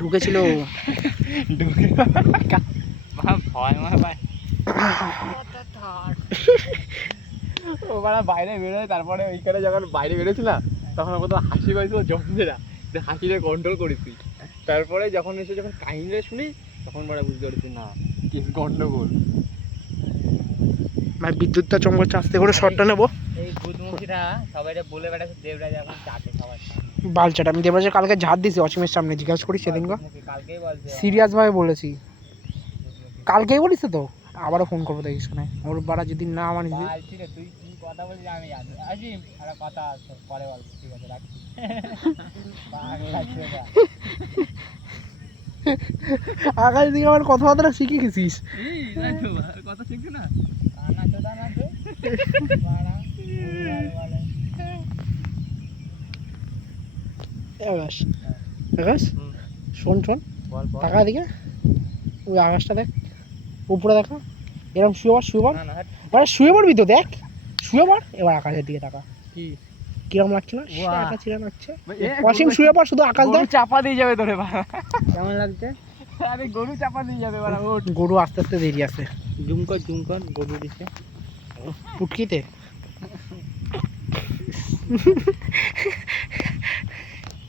ঢুকেছিল ঢুকে ভয় মনে পায় ও বাড়া বাইরে বেরোয়। তারপরে ওইখানে যখন বাইরে বেরোছিলাম তখন আমার তো হাসি পাইছিল জমছে না, হাসিটা কন্ট্রোল করেছি। তারপরে যখন এসে যখন কাহিনীটা শুনি তখন বাড়া বুঝতে পারছি না কেস গন্ডগোল। ভাই বিদ্যুৎটা চমকাচ্ছে, আস্তে করে শটটা নেবো। এই ভূতমুখীরা সবাই বলে বেড়াচ্ছে দেবরাজ এখন চাটে সবার বালচাটা আমি দেবরাজের কালকে ঝাড় দিছি অসীমের সামনে, জিজ্ঞাসা করি সেদিনকে কালকেই বলছে সিরিয়াস ভাবে বলেছি, কালকেই বলিস তো। আবারও ফোন করবো দেখিস না ওর বাড়া যদি না মানিস। ঠিক আছে তুই তুই কথা বলছিস আমি জানি। আজিম একটা কথা আছে পরে বলবো, ঠিক আছে রাখছি। আকাশ দিকে আমার কথাবার্তা শিখে গেছিস। কথা শিখবে না আকাশ আকাশ শোন শোন, টাকা দিকে ওই আকাশটা দেখ, উপরে দেখা, এরকম শুয়ে পড় শুয়ে পড়, মানে শুয়ে পড়বি তো, দেখ শুয়ে পড়। এবার আকাশের দিকে টাকা, কি কিরকম লাগছে না? আকাশ কিরকম লাগছে? অসীম শুয়ে পড়, শুধু আকাশ দেখ। চাপা দিয়ে যাবে তোরে কেমন লাগছে? আরে গরু চাপা দিয়ে যাবে বাড়া। ওঠ গরু আস্তে আস্তে দেরি আছে। জুম কর গরু দিছে পুটকিতে